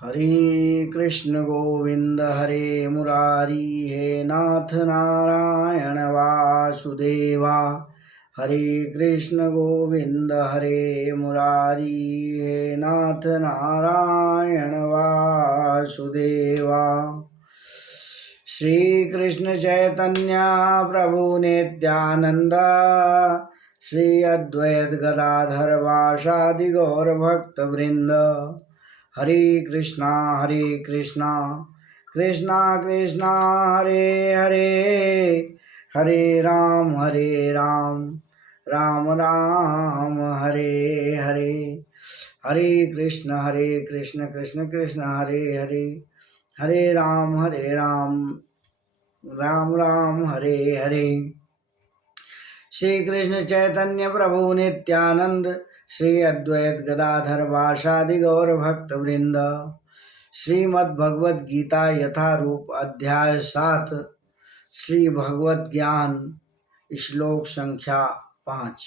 हरे कृष्ण गोविंद हरे मुरारी, हे नाथ नारायण वासुदेवा। हरे कृष्ण गोविंद हरे मुरारी, हे नाथ नारायण वासुदेवा। श्री कृष्ण चैतन्य प्रभु नित्यानंद, श्री अद्वैत गदाधर वासादि गौर भक्त वृंद। हरे कृष्णा कृष्णा कृष्णा हरे हरे, हरे राम राम राम हरे हरे। हरे कृष्ण कृष्ण कृष्ण हरे हरे, हरे राम राम राम हरे हरे। श्री कृष्ण चैतन्य प्रभु नित्यानंद, श्री अद्वैत गदाधर वासादि गौर भक्त वृंद। श्रीमद्भगवद गीता यथारूप अध्याय 7, श्री भगवत ज्ञान, श्लोक संख्या 5।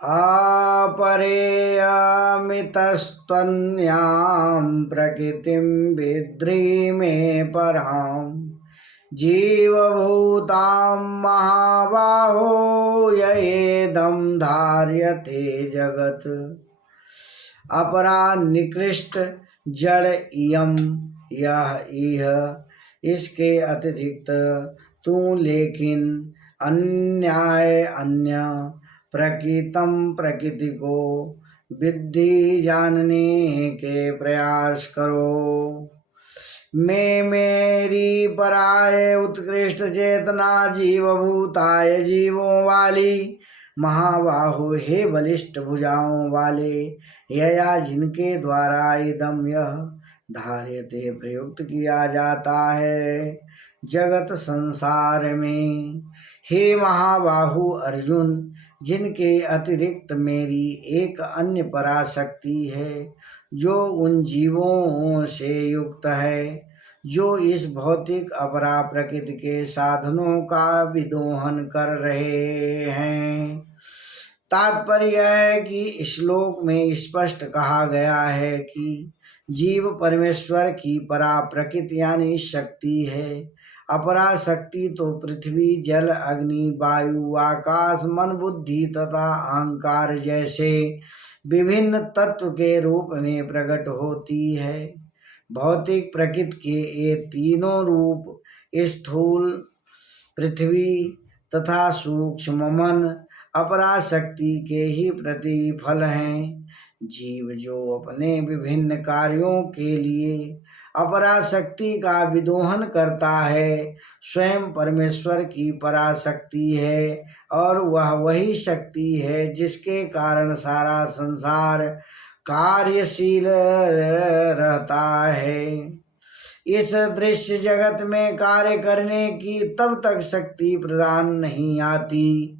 आपरेयमितस्त्वन्यां प्रकृतिं विद्रि मे पराम्, जीवभूतां महाबाहो ययेदं धार्यते जगत्। अपरा निकृष्ट जड़ इयं यह इह, इसके अतिरिक्त तू लेकिन अन्य प्रकृतम प्रकृति को विद्धि जानने के प्रयास करो। मैं मेरी पराय उत्कृष्ट चेतना जीवभूताय जीवों वाली महाबाहु, हे बलिष्ठ भुजाओं वाले, यया जिनके द्वारा इदम यह धार्यते प्रयुक्त किया जाता है जगत संसार में। हे महाबाहु अर्जुन, जिनके अतिरिक्त मेरी एक अन्य पराशक्ति है जो उन जीवों से युक्त है जो इस भौतिक अपरा प्रकृति के साधनों का विदोहन कर रहे हैं। तात्पर्य है कि श्लोक में स्पष्ट कहा गया है कि जीव परमेश्वर की परा प्रकृति यानी शक्ति है। अपरा शक्ति तो पृथ्वी जल अग्नि वायु आकाश मन बुद्धि तथा अहंकार जैसे विभिन्न तत्व के रूप में प्रकट होती है। भौतिक प्रकृति के ये तीनों रूप स्थूल पृथ्वी तथा सूक्ष्म मन अपरा शक्ति के ही प्रतिफल हैं। जीव जो अपने विभिन्न कार्यों के लिए अपरा शक्ति का विदोहन करता है, स्वयं परमेश्वर की पराशक्ति है और वह वही शक्ति है जिसके कारण सारा संसार कार्यशील रहता है। इस दृश्य जगत में कार्य करने की तब तक शक्ति प्रदान नहीं आती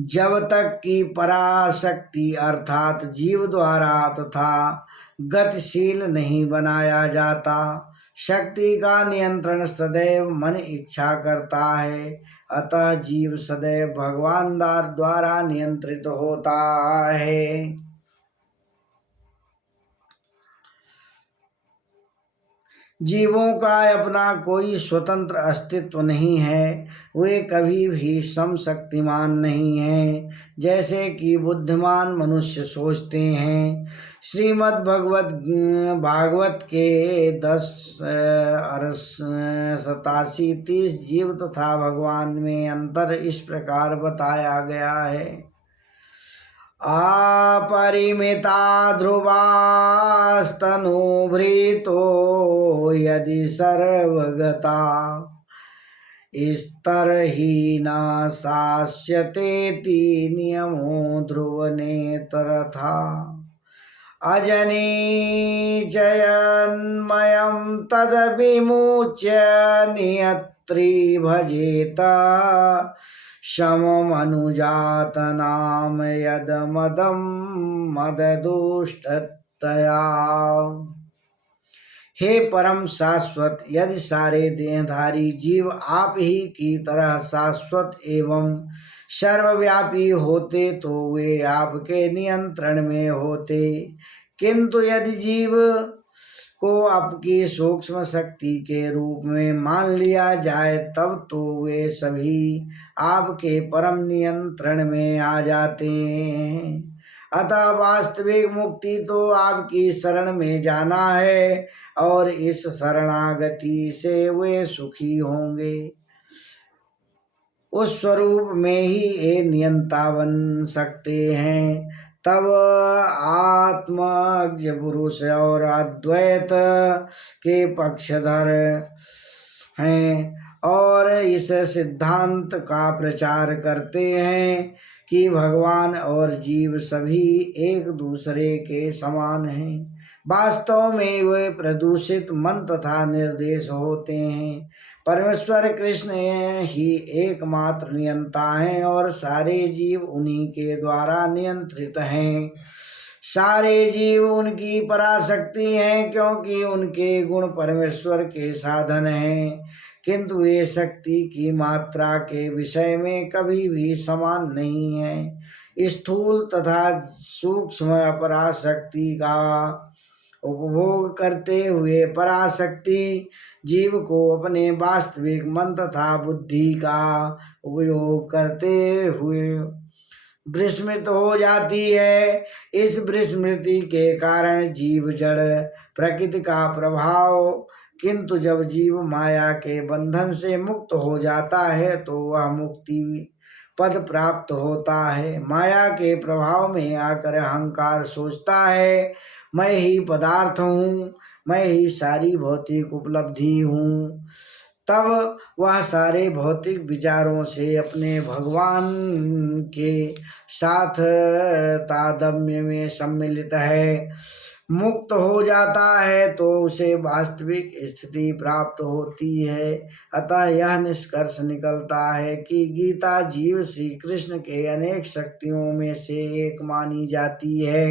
जब तक कि पराशक्ति अर्थात जीव द्वारा तथा गतिशील नहीं बनाया जाता। शक्ति का नियंत्रण सदैव मन इच्छा करता है, अतः जीव सदैव भगवान द्वारा नियंत्रित होता है। जीवों का अपना कोई स्वतंत्र अस्तित्व नहीं है, वे कभी भी समशक्तिमान नहीं हैं जैसे कि बुद्धिमान मनुष्य सोचते हैं। श्रीमद् भागवत के 10:87-30 जीव तथा भगवान में अंतर इस प्रकार बताया गया है। अपरिमिता ध्रुवास्तनुभृतो यदि सर्वगता, स्तरहीना शास्यतेति नियमो ध्रुवनेतरथा। अजनिचयन्मयं तद्विमुच्य नियत्री भजेत, सममनुजातनाम यदमदं मददुष्टतया। हे परम शाश्वत, यदि सारे देहधारी जीव आप ही की तरह शाश्वत एवं सर्वव्यापी होते तो वे आपके नियंत्रण में होते, किंतु यदि जीव को आपकी सूक्ष्म शक्ति के रूप में मान लिया जाए तब तो वे सभी आपके परम नियंत्रण में आ जाते हैं। अतः वास्तविक मुक्ति तो आपकी शरण में जाना है और इस शरणागति से वे सुखी होंगे। उस स्वरूप में ही ये नियंता बन सकते हैं। तब आत्मज्ञ पुरुष और अद्वैत के पक्षधर हैं और इस सिद्धांत का प्रचार करते हैं कि भगवान और जीव सभी एक दूसरे के समान हैं। वास्तव में वे प्रदूषित मन तथा निर्देश होते हैं। परमेश्वर कृष्ण ही एकमात्र नियंता हैं और सारे जीव उन्हीं के द्वारा नियंत्रित हैं। सारे जीव उनकी पराशक्ति हैं क्योंकि उनके गुण परमेश्वर के साधन हैं, किंतु वे शक्ति की मात्रा के विषय में कभी भी समान नहीं है। स्थूल तथा सूक्ष्म पराशक्ति का उपभोग करते हुए पराशक्ति जीव को अपने वास्तविक मन तथा बुद्धि का उपयोग करते हुए विस्मृत हो जाती है। इस विस्मृति के कारण जीव जड़ प्रकृति का प्रभाव, किंतु जब जीव माया के बंधन से मुक्त हो जाता है तो वह मुक्ति पद प्राप्त होता है। माया के प्रभाव में आकर अहंकार सोचता है मैं ही पदार्थ हूँ, मैं ही सारी भौतिक उपलब्धि हूँ। तब वह सारे भौतिक विचारों से अपने भगवान के साथ तादात्म्य में सम्मिलित है। मुक्त हो जाता है तो उसे वास्तविक स्थिति प्राप्त होती है। अतः यह निष्कर्ष निकलता है कि गीता जीव श्री कृष्ण के अनेक शक्तियों में से एक मानी जाती है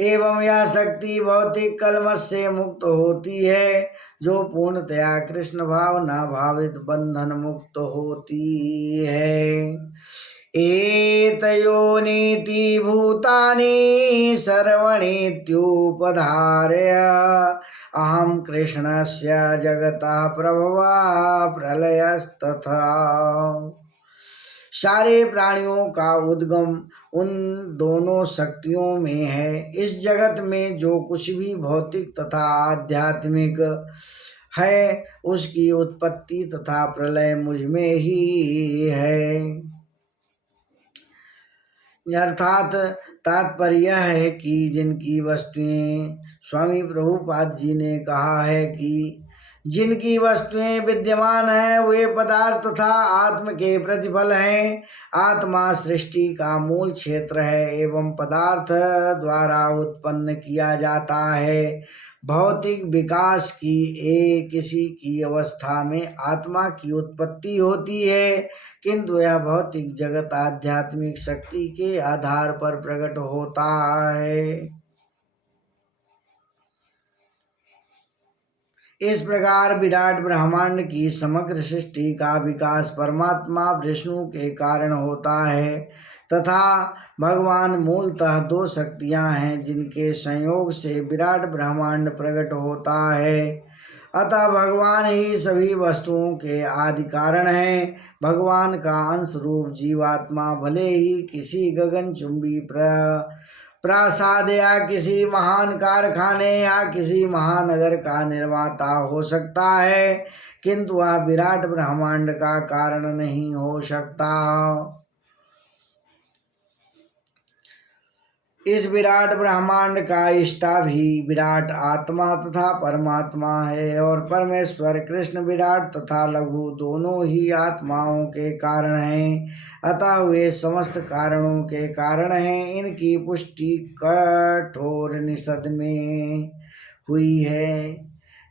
एवं यह शक्ति भौतिक कलमश से मुक्त होती है जो पूर्णतया कृष्ण भावना भावित बंधन मुक्त होती है। एतयोनीति भूतानि सर्वणीत्युपधारय अहं कृष्णस्य जगतः प्रभवा प्रलयस्तथा। सारे प्राणियों का उद्गम उन दोनों शक्तियों में है। इस जगत में जो कुछ भी भौतिक तथा आध्यात्मिक है उसकी उत्पत्ति तथा प्रलय मुझ में ही है। अर्थात तात्पर्य यह है कि जिनकी वस्तुएं, स्वामी प्रभुपाद जी ने कहा है कि जिनकी वस्तुएं विद्यमान हैं वे पदार्थ तथा आत्म के प्रतिफल हैं। आत्मा सृष्टि का मूल क्षेत्र है एवं पदार्थ द्वारा उत्पन्न किया जाता है। भौतिक विकास की किसी की अवस्था में आत्मा की उत्पत्ति होती है, किंतु यह भौतिक जगत आध्यात्मिक शक्ति के आधार पर प्रकट होता है। इस प्रकार विराट ब्रह्मांड की समग्र सृष्टि का विकास परमात्मा विष्णु के कारण होता है तथा भगवान मूलतः दो शक्तियां हैं जिनके संयोग से विराट ब्रह्मांड प्रकट होता है। अतः भगवान ही सभी वस्तुओं के आदि कारण हैं। भगवान का अंश रूप जीवात्मा भले ही किसी गगनचुंबी प्रासाद या किसी महान कारखाने या किसी महानगर का निर्माता हो सकता है, किंतु वह विराट ब्रह्मांड का कारण नहीं हो सकता। इस विराट ब्रह्मांड का इष्टा भी विराट आत्मा तथा परमात्मा है और परमेश्वर कृष्ण विराट तथा लघु दोनों ही आत्माओं के कारण हैं। अतः वे समस्त कारणों के कारण हैं। इनकी पुष्टि कठोर निषद में हुई है।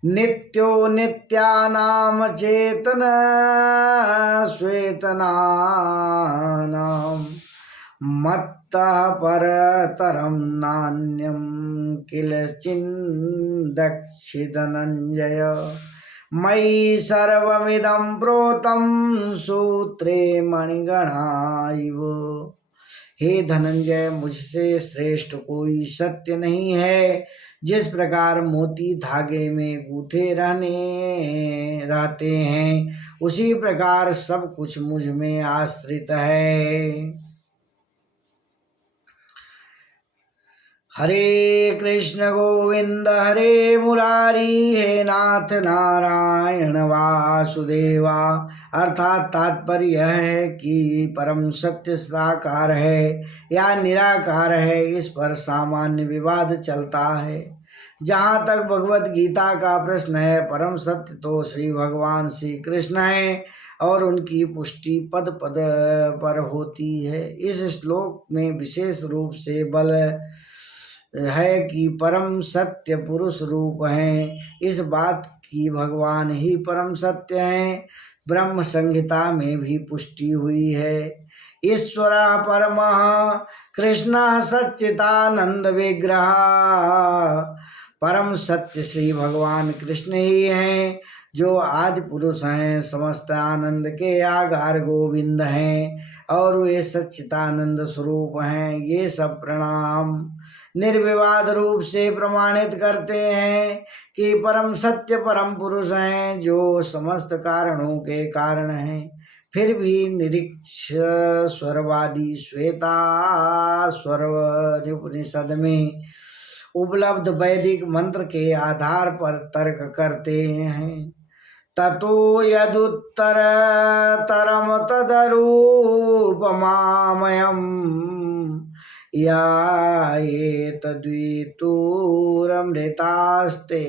नित्यो नित्यानाम चेतन श्वेतनानाम मत्तः परतरं नान्यं किल चिन्दक्षि धनञ्जय। मयि सर्वमिदं प्रोतं सूत्रे मणिगणा इव। हे धनंजय, मुझसे श्रेष्ठ कोई सत्य नहीं है। जिस प्रकार मोती धागे में गूंथे रहते हैं, उसी प्रकार सब कुछ मुझ में आश्रित है। हरे कृष्ण गोविंद हरे मुरारी, हे नाथ नारायण वासुदेवा। अर्थात तात्पर्य यह है कि परम सत्य साकार है या निराकार है, इस पर सामान्य विवाद चलता है। जहाँ तक भगवत गीता का प्रश्न है, परम सत्य तो श्री भगवान श्री कृष्ण है और उनकी पुष्टि पद पद पर होती है। इस श्लोक में विशेष रूप से बल है कि परम सत्य पुरुष रूप हैं। इस बात की भगवान ही परम सत्य हैं। ब्रह्म संहिता में भी पुष्टि हुई है। ईश्वर परमः कृष्ण सच्चिदानंद विग्रह। परम सत्य श्री भगवान कृष्ण ही हैं, जो आदि पुरुष हैं, समस्त आनंद के आधार गोविंद हैं और वे सच्चिदानंद स्वरूप हैं। ये सब प्रणाम निर्विवाद रूप से प्रमाणित करते हैं कि परम सत्य परम पुरुष हैं, जो समस्त कारणों के कारण हैं। फिर भी निरीक्ष स्वरवादी श्वेता स्वर उपनिषद में उपलब्ध वैदिक मंत्र के आधार पर तर्क करते हैं। ततो यदुत्तरतरम तदरूपमामयम् या एतद्वितूरमृतास्ते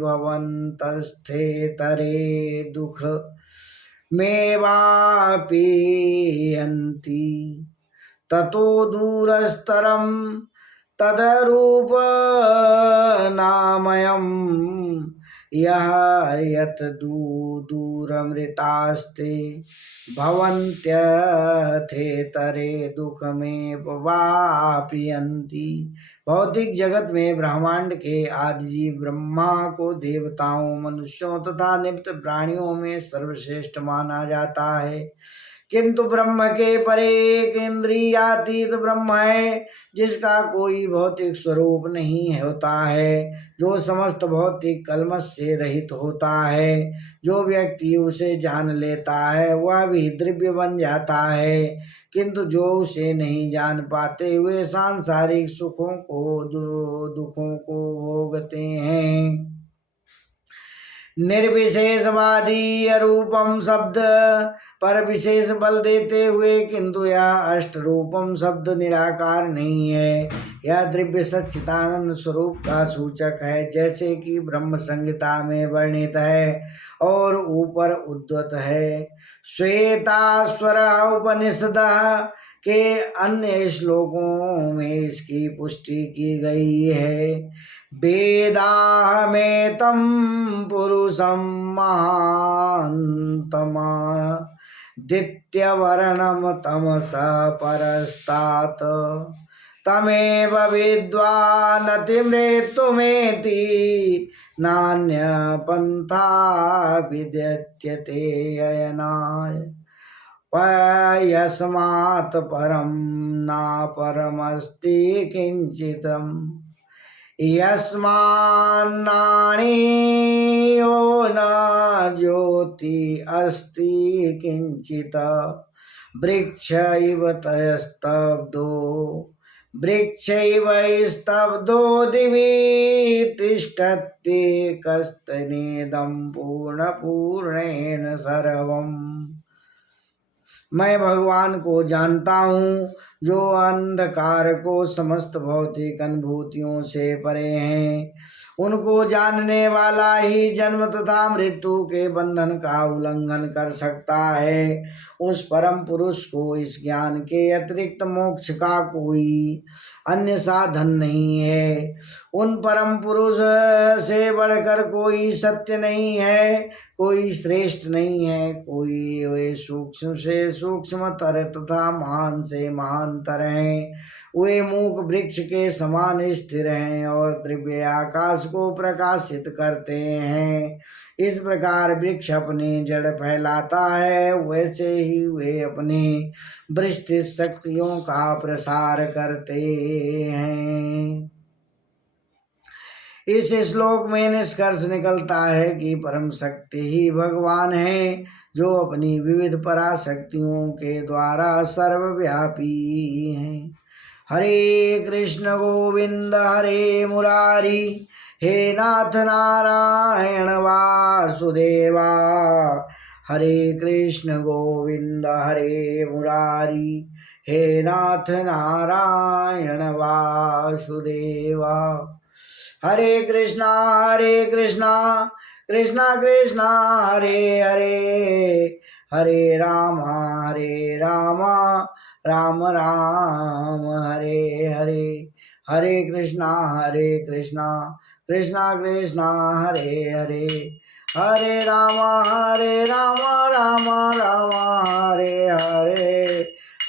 भवन्तस्थेतरे दुःख मेवापीयन्ति ततो दूरस्तरं तदरूपनामयम् यः यत् दूरमृतास्ते भवन्त्यथेतरे दुःखमेव वापयन्ति। भौतिक जगत में ब्रह्मांड के आदि जीव ब्रह्मा को देवताओं, मनुष्यों तथा निप्त प्राणियों में सर्वश्रेष्ठ माना जाता है, किंतु ब्रह्म के परे एक इंद्रियातीत ब्रह्म है, जिसका कोई भौतिक स्वरूप नहीं होता है, जो समस्त भौतिक कल्मश से रहित होता है। जो व्यक्ति उसे जान लेता है वह भी द्रव्य बन जाता है, किंतु जो उसे नहीं जान पाते वे सांसारिक सुखों को दुखों को भोगते हैं। निर्विशेषवादी अरूपम शब्द पर विशेष बल देते हुए, किंतु यह अष्ट रूपम शब्द निराकार नहीं है। यह द्रव्य सच्चिदानंद स्वरूप का सूचक है, जैसे कि ब्रह्म संहिता में वर्णित है और ऊपर उद्धत है। श्वेतास्वर उपनिषद के अन्य श्लोकों में इसकी पुष्टि की गई है। वेदाहमेतं पुरुषं महान्तमादित्यवर्णं तमसा परस्तात् तमेव विद्वानतिमृत्युमेति नान्यपन्था विद्यते अयनाय यस्मात् परं नापरमस्ति किंचित् यस्मान्नान्यो न ज्योति अस्ति किंचित् वृक्ष इव तयस्तब्धो वृक्षैव स्तब्धो दिवि तिष्ठत्येकस्तनेदं पूर्णेन सर्वम्। मैं भगवान को जानता हूँ, जो अंधकार को समस्त भौतिक अनुभूतियों से परे हैं। उनको जानने वाला ही जन्म तथा मृत्यु के बंधन का उल्लंघन कर सकता है। उस परम पुरुष को इस ज्ञान के अतिरिक्त मोक्ष का कोई अन्य साधन नहीं है। उन परम पुरुष से बढ़कर कोई सत्य नहीं है, कोई श्रेष्ठ नहीं है, कोई वे सूक्ष्म से सूक्ष्मतर तथा महान से महान समांतर हैं। वे मूक वृक्ष के समान स्थिर हैं और दिव्य आकाश को प्रकाशित करते हैं। इस प्रकार वृक्ष अपनी जड़ फैलाता है, वैसे ही वे अपनी विस्तृत शक्तियों का प्रसार करते हैं। इस श्लोक में निष्कर्ष निकलता है कि परम शक्ति ही भगवान है, जो अपनी विविध पराशक्तियों के द्वारा सर्वव्यापी हैं। हरे कृष्ण गोविंद हरे मुरारी, हे नाथ नारायण वासुदेवा। हरे कृष्ण गोविंद हरे मुरारी, हे नाथ नारायण वासुदेवा। हरे कृष्णा कृष्णा कृष्णा हरे हरे, हरे राम राम राम हरे हरे। हरे कृष्णा कृष्णा कृष्णा हरे हरे, हरे राम राम हरे हरे।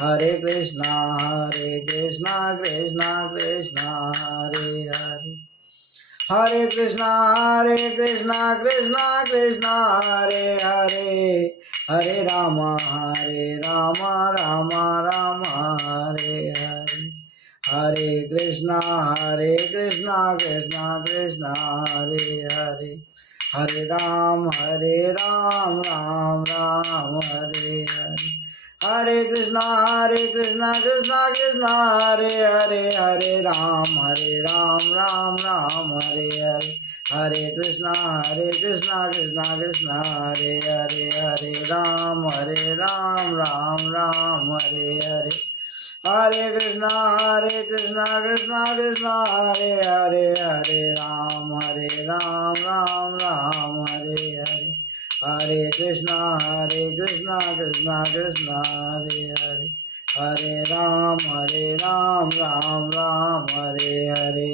हरे कृष्णा कृष्णा कृष्णा हरे हरे, हरे कृष्णा कृष्णा हरे हरे। हरे राम राम हरे हरे। हरे कृष्णा कृष्णा कृष्णा हरे हरे। हरे राम राम हरे हरे। हरे कृष्णा कृष्णा कृष्णा हरे हरे। हरे राम राम हरे हरे। हरे कृष्णा कृष्णा कृष्णा हरे हरे। हरे राम राम हरे हरे। हरे कृष्णा कृष्णा हरे हरे। हरे राम राम हरे हरे। हरे कृष्णा कृष्णा कृष्णा हरे हरे। हरे राम राम हरे हरे।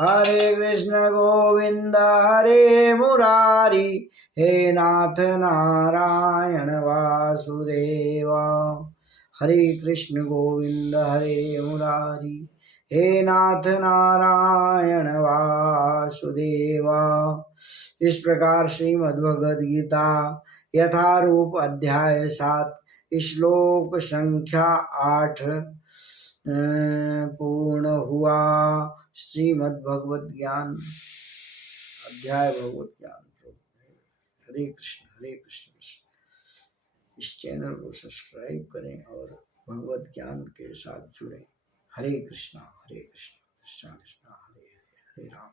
हरे कृष्ण गोविंद हरे मुरारी, हे नाथ नारायण वासुदेवा। हरे कृष्ण गोविंद हरे मुरारी, हे नाथ नारायण वासुदेवा। इस प्रकार श्रीमद्भगवद गीता यथारूप अध्याय 7 श्लोक संख्या 8 पूर्ण हुआ। श्रीमद्भगवद ज्ञान अध्याय भगवत ज्ञान। हरे कृष्ण। इस चैनल को सब्सक्राइब करें और भगवत ज्ञान के साथ जुड़ें। हरे कृष्णा कृष्णा हरे हरे, हरे राम।